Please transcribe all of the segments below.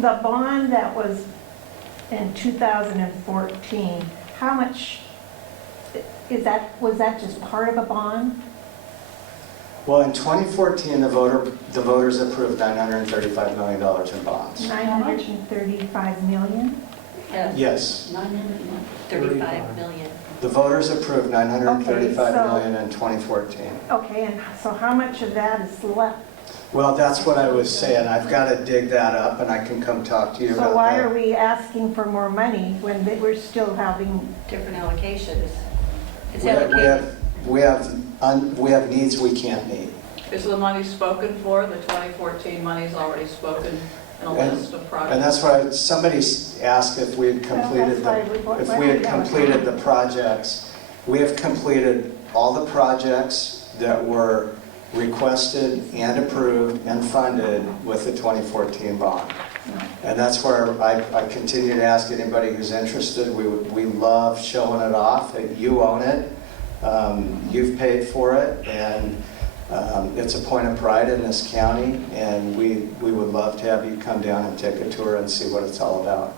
the bond that was in 2014, how much is that, was that just part of a bond? Well, in 2014, the voters approved $935 million in bonds. 935 million? Yes. 935 million. The voters approved $935 Okay, so- million in 2014. Okay, and so how much of that is left? Well, that's what I was saying. I've got to dig that up and I can come talk to you about that. So why are we asking for more money when we're still having, Different allocations. It's We allocated. we have needs we can't meet. Is the money spoken for? The 2014 money's already spoken in a list of projects? And that's why somebody asked if we had completed the projects. We have completed all the projects that were requested and approved and funded with the 2014 bond. And that's where I continue to ask anybody who's interested. We love showing it off. You own it. You've paid for it, and it's a point of pride in this county, and we would love to have you come down and take a tour and see what it's all about.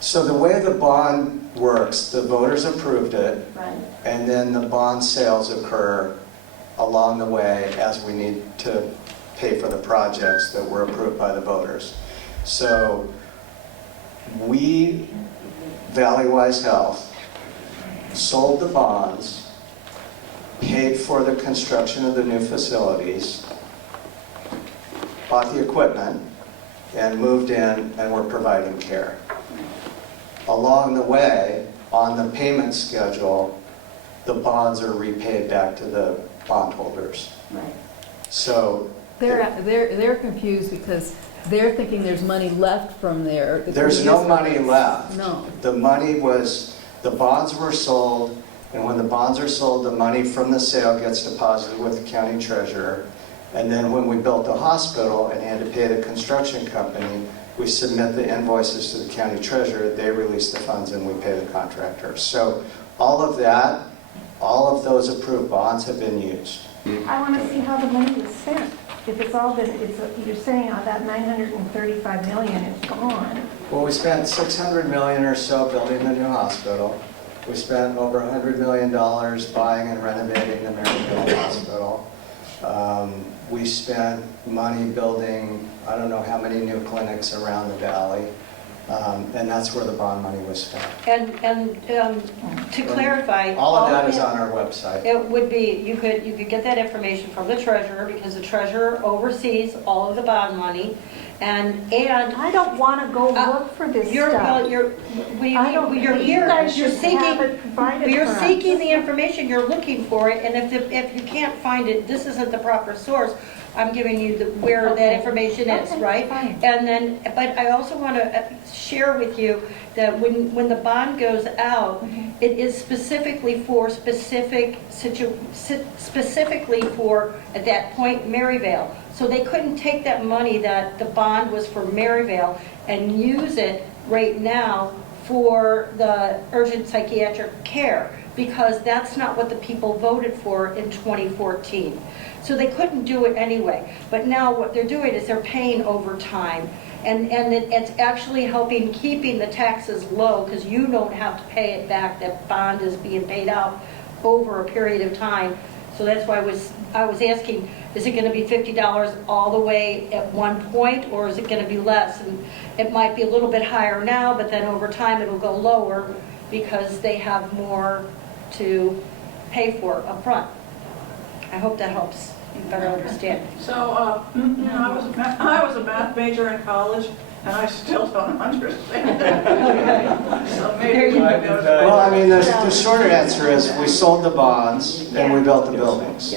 So the way the bond works, the voters approved it, right? and then the bond sales occur along the way as we need to pay for the projects that were approved by the voters. So we, Valleywise Health, sold the bonds, paid for the construction of the new facilities, bought the equipment, and moved in, and we're providing care. Along the way, on the payment schedule, the bonds are repaid back to the bondholders. Right. So They're confused because they're thinking there's money left from there. there's no money left. No. The money was, the bonds were sold, and when the bonds are sold, the money from the sale gets deposited with the county treasurer. And then when we built the hospital and had to pay the construction company, we submit the invoices to the county treasurer, they release the funds, and we pay the contractor. So all of that, all of those approved bonds have been used. I want to see how the money was spent. If it's all been, you're saying that 935 million is gone. Well, we spent $600 million or so building the new hospital. We spent over $100 million buying and renovating the Maryville Hospital. We spent money building, I don't know how many new clinics around the valley. And that's where the bond money was spent. And to clarify. All of that is on our website. It would be, you could get that information from the treasurer, because the treasurer oversees all of the bond money. And I don't want to go look for this you're, well, stuff. you're You here, guys you're just have seeking, it provided you're for us. seeking the information, you're looking for it, and if you can't find it, this isn't the proper source. I'm giving you where that information is, Okay, right? fine. And then, but I also want to share with you that when the bond goes out, it is specifically for specifically for, at that point, Maryvale. So they couldn't take that money that the bond was for Maryvale and use it right now for the urgent psychiatric care, because that's not what the people voted for in 2014. So they couldn't do it anyway. But now what they're doing is they're paying over time. And it's actually helping keeping the taxes low, because you don't have to pay it back. That bond is being paid out over a period of time. So that's why I was asking, is it going to be $50 all the way at one point, or is it going to be less? And it might be a little bit higher now, but then over time it'll go lower because they have more to pay for up front. I hope that helps you better understand. So, I was a math major in college, and I still don't understand it. So maybe we can go to... Well, I mean, the shorter answer is we sold the bonds and we built the buildings.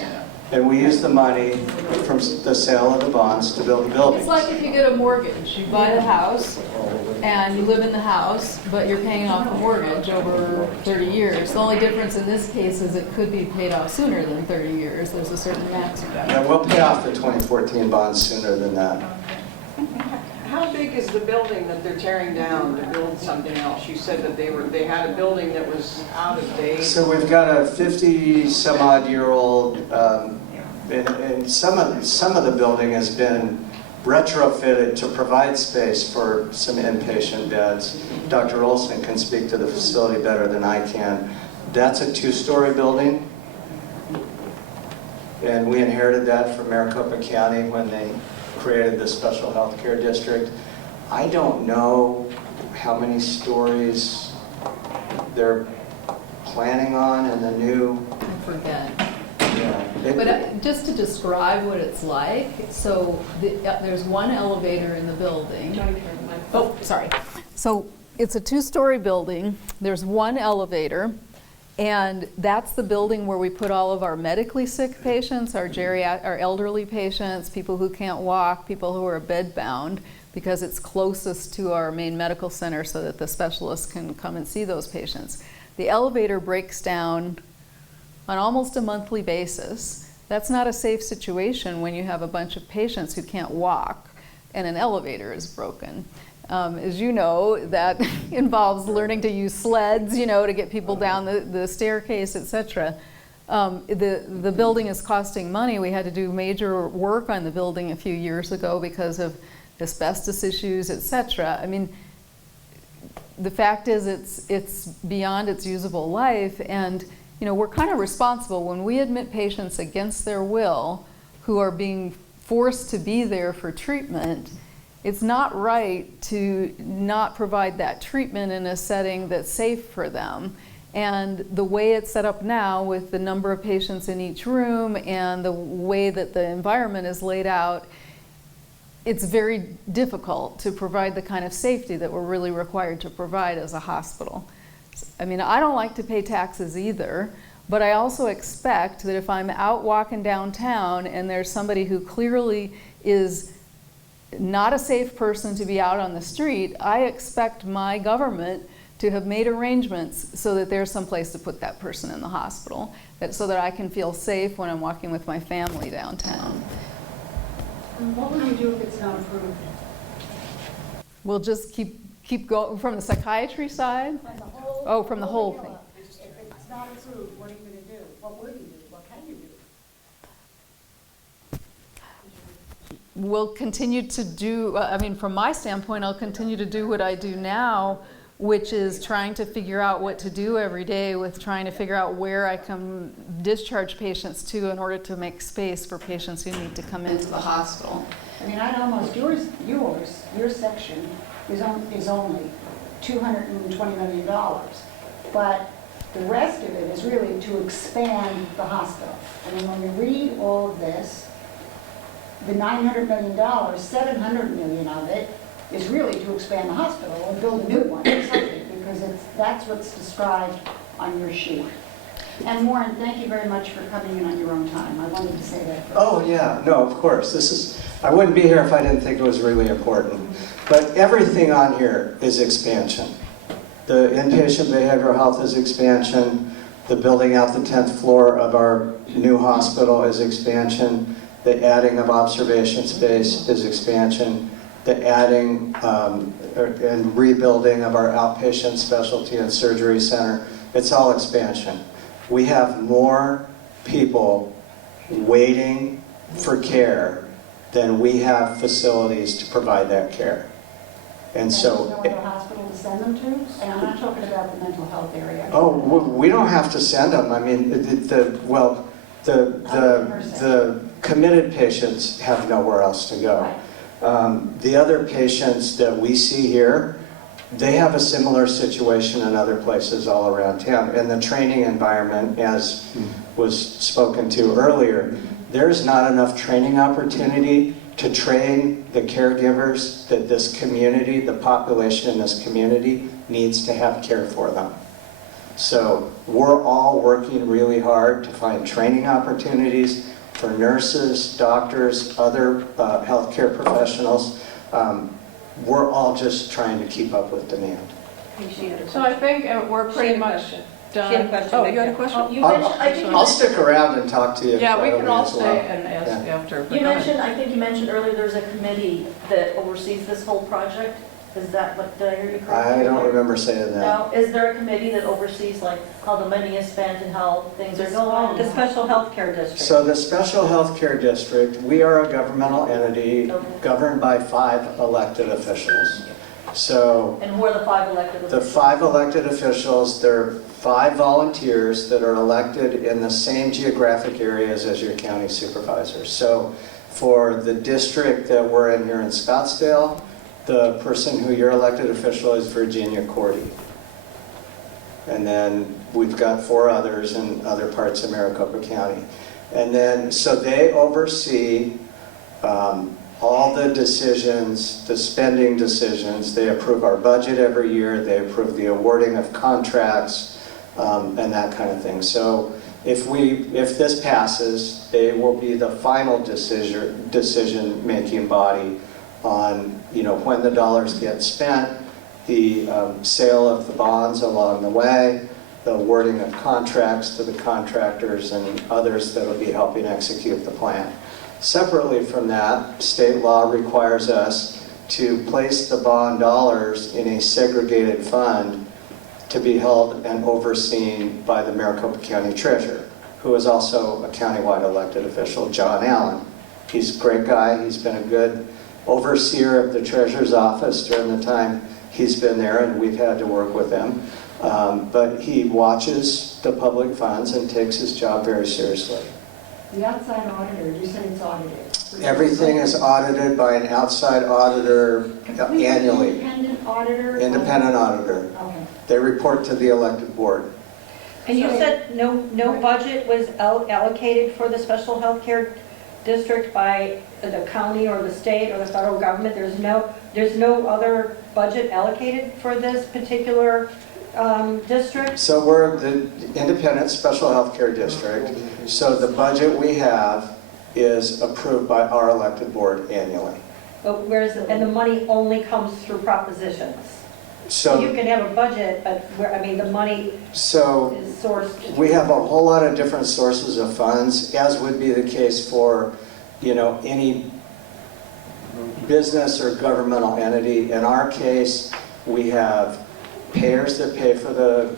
And we used the money from the sale of the bonds to build the buildings. It's like if you get a mortgage, you buy the house and you live in the house, but you're paying off the mortgage over 30 years. The only difference in this case is it could be paid off sooner than 30 years. There's a certain maximum. And we'll pay off the 2014 bonds sooner than that. How big is the building that they're tearing down to build something else? You said that they had a building that was out of date. So we've got a 50-some-odd-year-old, and some of the building has been retrofitted to provide space for some inpatient beds. Dr. Olson can speak to the facility better than I can. That's a 2-story building. And we inherited that from Maricopa County when they created the special health care district. I don't know how many stories they're planning on in the new. I forget. Yeah. But just to describe what it's like, so there's one elevator in the building. Oh, sorry. So it's a 2-story building. There's one elevator, and that's the building where we put all of our medically sick patients, our elderly patients, people who can't walk, people who are bedbound, because it's closest to our main medical center so that the specialists can come and see those patients. The elevator breaks down on almost a monthly basis. That's not a safe situation when you have a bunch of patients who can't walk and an elevator is broken. As you know, that involves learning to use sleds, to get people down the staircase, etc. The building is costing money. We had to do major work on the building a few years ago because of asbestos issues, etc. I mean, the fact is it's beyond its usable life, and we're kind of responsible when we admit patients against their will who are being forced to be there for treatment. It's not right to not provide that treatment in a setting that's safe for them. And the way it's set up now with the number of patients in each room and the way that the environment is laid out, it's very difficult to provide the kind of safety that we're really required to provide as a hospital. I mean, I don't like to pay taxes either, but I also expect that if I'm out walking downtown and there's somebody who clearly is not a safe person to be out on the street, I expect my government to have made arrangements so that there's some place to put that person in the hospital, so that I can feel safe when I'm walking with my family downtown. And what would you do if it's not approved? We'll just keep going from the psychiatry side? From the whole. Oh, from the whole thing. If it's not approved, what are you gonna do? What will you do? What can you do? We'll continue to do, from my standpoint, I'll continue to do what I do now, which is trying to figure out what to do every day with trying to figure out where I can discharge patients to in order to make space for patients who need to come into the hospital. I mean, I'd almost, your section is only $220 million. But the rest of it is really to expand the hospital. I mean, when you read all of this, the $900 million, $700 million of it is really to expand the hospital and build a new one or something, because that's what's described on your sheet. And Warren, thank you very much for coming in on your own time. I wanted to say that first. Oh yeah, no, of course. I wouldn't be here if I didn't think it was really important. But everything on here is expansion. The inpatient behavioral health is expansion. The building out the 10th floor of our new hospital is expansion. The adding of observation space is expansion. The adding and rebuilding of our outpatient specialty and surgery center, it's all expansion. We have more people waiting for care than we have facilities to provide that care. And so, there's no other hospital to send them to? And I'm not talking about the mental health area. oh, we don't have to send them. I mean, the committed patients have nowhere else to go. Right. The other patients that we see here, they have a similar situation in other places all around town. And the training environment, as was spoken to earlier, there's not enough training opportunity to train the caregivers that this community, the population in this community, needs to have care for them. So we're all working really hard to find training opportunities for nurses, doctors, other healthcare professionals. We're all just trying to keep up with demand. So I think we're pretty much done. She had a question Oh, back you had a there. question? You mentioned, I think you I'll mentioned, stick around and talk to you. Yeah, we can all as well. stay and ask Yeah. after. I think you mentioned earlier there's a committee that oversees this whole project. Is that what, did I hear you correctly? I don't remember saying that. Now, is there a committee that oversees like how the money is spent and how things are going? The special health care district. So the Special Health Care District, we are a governmental entity governed by 5 elected officials. So And who are the 5 elected the officials? 5 elected officials, they're 5 volunteers that are elected in the same geographic areas as your county supervisors. So for the district that we're in here in Scottsdale, the person who your elected official is Virginia Cordy. And then we've got 4 others in other parts of Maricopa County. And then, so they oversee all the decisions, the spending decisions. They approve our budget every year. They approve the awarding of contracts and that kind of thing. So if this passes, they will be the final decision-making body on, when the dollars get spent, the sale of the bonds along the way, the awarding of contracts to the contractors and others that will be helping execute the plan. Separately from that, state law requires us to place the bond dollars in a segregated fund to be held and overseen by the Maricopa County Treasurer, who is also a countywide elected official, John Allen. He's a great guy. He's been a good overseer of the Treasurer's office during the time he's been there, and we've had to work with him. But he watches the public funds and takes his job very seriously. The outside auditor, you said it's audited. Everything is audited by an outside auditor annually. Independent auditor? Independent auditor. Okay. They report to the elected board. And you said no budget was allocated for the special health care district by the county or the state or the federal government? There's no other budget allocated for this particular district? So we're the independent special health care district. So the budget we have is approved by our elected board annually. But and the money only comes through propositions? So You can have a budget, but the money So is sourced. we have a whole lot of different sources of funds, as would be the case for, any business or governmental entity. In our case, we have payers that pay for the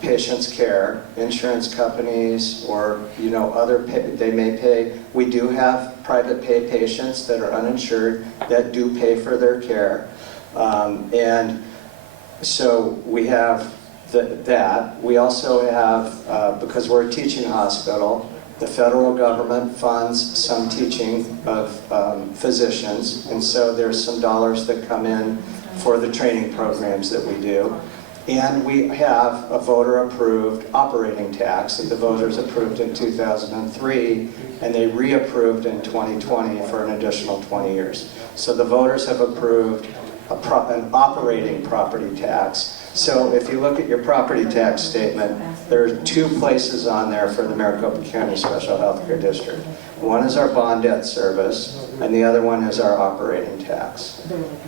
patient's care, insurance companies, or, they may pay. We do have private pay patients that are uninsured that do pay for their care. And so we have that. We also have, because we're a teaching hospital, the federal government funds some teaching of physicians, and so there's some dollars that come in for the training programs that we do. And we have a voter-approved operating tax that the voters approved in 2003, and they reapproved in 2020 for an additional 20 years. So the voters have approved an operating property tax. So if you look at your property tax statement, there are 2 places on there for the Maricopa County Special Health Care District. One is our bond debt service, and the other one is our operating tax.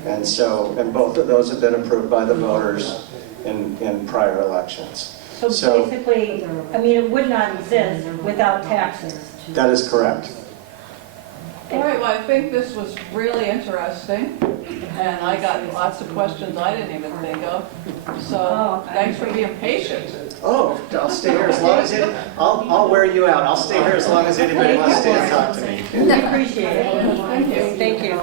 And both of those have been approved by the voters in prior elections. So basically, it would not exist without taxes. That is correct. All right, well, I think this was really interesting, and I got lots of questions I didn't even think of. So, thanks for being patient. Oh, I'll stay here as long as I'll wear you out. I'll stay here as long as anybody wants to stay and talk to me. We appreciate it. Thank you. Thank you.